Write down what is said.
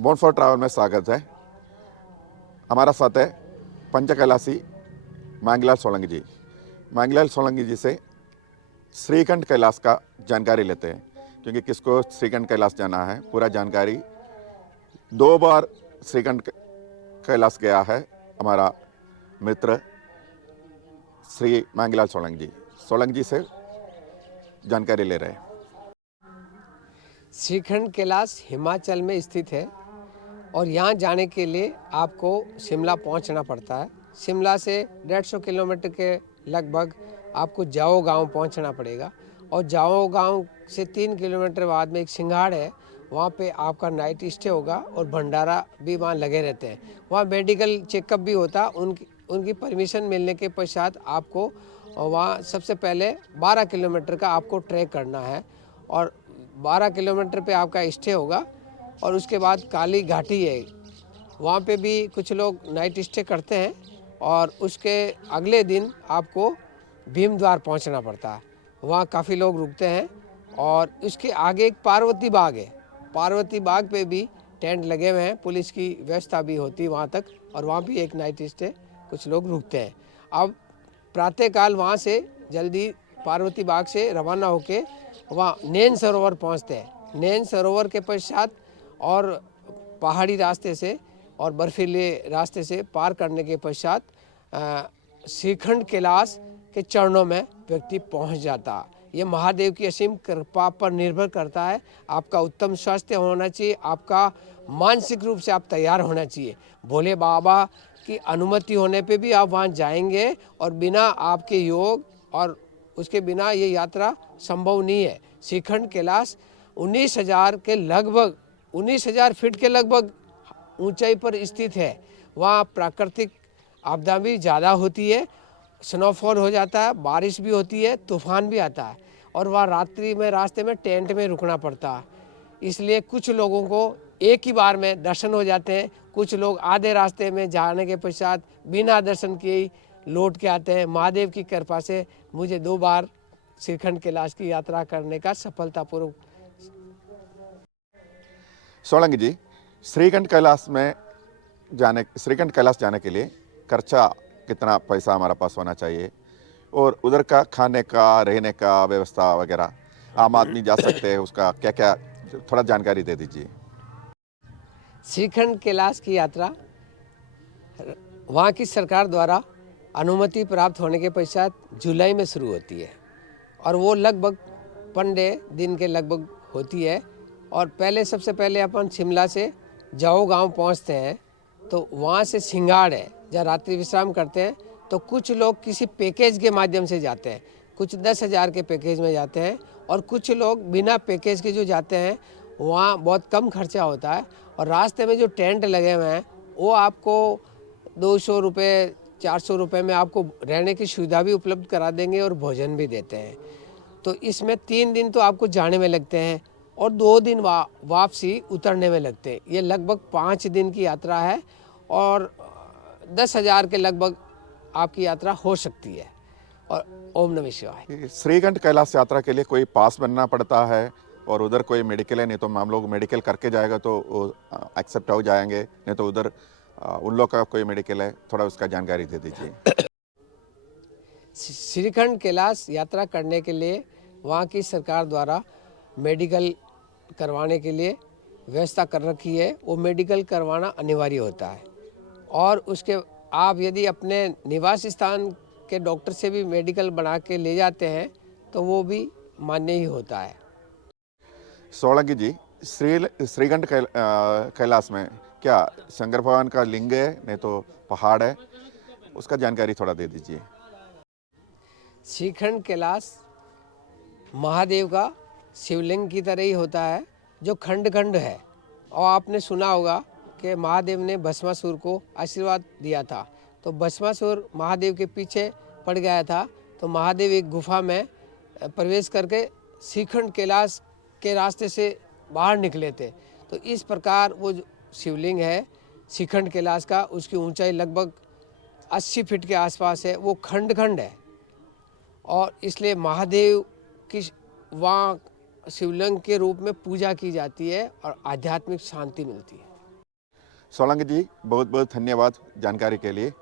Bone for travel में स्वागत है। हमारा साथ है पंच कैलाशी मांगलाल सोलंकी जी। मांगलाल सोलंकी जी से श्रीखंड कैलाश का जानकारी लेते हैं, क्योंकि किसको श्रीखंड कैलाश जाना है पूरा जानकारी। 2 बार श्रीखंड कैलाश गया है हमारा मित्र श्री मांगलाल सोलंकी जी से जानकारी ले रहे हैं। श्रीखंड कैलाश हिमाचल में स्थित है और यहाँ जाने के लिए आपको शिमला पहुँचना पड़ता है। शिमला से 150 किलोमीटर के लगभग आपको जाओ गांव पहुँचना पड़ेगा और जाओ गांव से 3 किलोमीटर बाद में एक सिंघाड़ है, वहाँ पे आपका नाइट स्टे होगा और भंडारा भी वहाँ लगे रहते हैं। वहाँ मेडिकल चेकअप भी होता। उनकी परमिशन मिलने के पश्चात आपको वहाँ सबसे पहले 12 किलोमीटर का आपको ट्रैक करना है और 12 किलोमीटर पे आपका स्टे होगा और उसके बाद काली घाटी है, वहाँ पे भी कुछ लोग नाइट स्टे करते हैं और उसके अगले दिन आपको भीमद्वार पहुँचना पड़ता है। वहाँ काफ़ी लोग रुकते हैं और उसके आगे एक पार्वती बाग है। पार्वती बाग पे भी टेंट लगे हुए हैं, पुलिस की व्यवस्था भी होती है वहाँ तक और वहाँ भी एक नाइट स्टे कुछ लोग रुकते हैं। अब प्रातःकाल वहाँ से जल्दी पार्वती बाग से रवाना होके वहाँ नैन सरोवर पहुँचते हैं। नैन सरोवर के पश्चात और पहाड़ी रास्ते से और बर्फीले रास्ते से पार करने के पश्चात श्रीखंड कैलाश के चरणों में व्यक्ति पहुँच जाता। ये महादेव की असीम कृपा पर निर्भर करता है। आपका उत्तम स्वास्थ्य होना चाहिए, आपका मानसिक रूप से आप तैयार होना चाहिए। भोले बाबा की अनुमति होने पे भी आप वहाँ जाएंगे और बिना आपके योग और उसके बिना ये यात्रा संभव नहीं है। श्रीखंड कैलाश 19,000 के लगभग 19,000 फीट के लगभग ऊंचाई पर स्थित है। वहाँ प्राकृतिक आपदा भी ज़्यादा होती है, स्नोफॉल हो जाता है, बारिश भी होती है, तूफान भी आता है और वहाँ रात्रि में रास्ते में टेंट में रुकना पड़ता है। इसलिए कुछ लोगों को एक ही बार में दर्शन हो जाते हैं, कुछ लोग आधे रास्ते में जाने के पश्चात बिना दर्शन किए ही लौट के आते हैं। महादेव की कृपा से मुझे 2 बार श्रीखंड कैलाश की यात्रा करने का सफलतापूर्वक। सोलंकी जी, श्रीखंड कैलाश जाने के लिए खर्चा कितना पैसा हमारा पास होना चाहिए और उधर का खाने का रहने का व्यवस्था वगैरह आम आदमी जा सकते हैं, उसका क्या क्या थोड़ा जानकारी दे दीजिए। श्रीखंड कैलाश की यात्रा वहाँ की सरकार द्वारा अनुमति प्राप्त होने के पश्चात जुलाई में शुरू होती है और वो लगभग 15 दिन के लगभग होती है। और पहले सबसे पहले अपन शिमला से जाओ गांव पहुंचते हैं, तो वहाँ से सिंघाड़ है जहाँ रात्रि विश्राम करते हैं। तो कुछ लोग किसी पैकेज के माध्यम से जाते हैं, कुछ 10,000 के पैकेज में जाते हैं और कुछ लोग बिना पैकेज के जो जाते हैं वहाँ बहुत कम खर्चा होता है और रास्ते में जो टेंट लगे हुए हैं वो आपको 200 रुपये 400 रुपये में आपको रहने की सुविधा भी उपलब्ध करा देंगे और भोजन भी देते हैं। तो इसमें 3 दिन तो आपको जाने में लगते हैं और 2 दिन वापसी उतरने में लगते हैं। ये लगभग 5 दिन की यात्रा है और 10,000 के लगभग आपकी यात्रा हो सकती है। और ओम नमः शिवाय। श्रीखंड कैलाश यात्रा के लिए कोई पास बनना पड़ता है और उधर कोई मेडिकल है, नहीं तो हम लोग मेडिकल करके जाएगा तो एक्सेप्ट हो जाएंगे, नहीं तो उधर उन लोग का कोई मेडिकल है, थोड़ा उसका जानकारी दे दीजिए। श्रीखंड कैलाश यात्रा करने के लिए वहाँ की सरकार द्वारा मेडिकल करवाने के लिए व्यवस्था कर रखी है। वो मेडिकल करवाना अनिवार्य होता है और उसके आप यदि अपने निवास स्थान के डॉक्टर से भी मेडिकल बना के ले जाते हैं तो वो भी मान्य ही होता है। सोलंकी जी, श्रीखंड कैलाश में क्या शंकर भगवान का लिंग है, नहीं तो पहाड़ है, उसका जानकारी थोड़ा दे दीजिए। श्रीखंड कैलाश महादेव का शिवलिंग की तरह ही होता है जो खंड खंड है। और आपने सुना होगा कि महादेव ने भस्मासुर को आशीर्वाद दिया था, तो भस्मासुर महादेव के पीछे पड़ गया था, तो महादेव एक गुफा में प्रवेश करके श्रीखंड कैलाश के रास्ते से बाहर निकले थे। तो इस प्रकार वो जो शिवलिंग है श्रीखंड कैलाश का, उसकी ऊंचाई लगभग 80 फीट के आसपास है। वो खंड खंड है और इसलिए महादेव की वहाँ शिवलिंग के रूप में पूजा की जाती है और आध्यात्मिक शांति मिलती है। सोलंकी जी बहुत बहुत धन्यवाद जानकारी के लिए।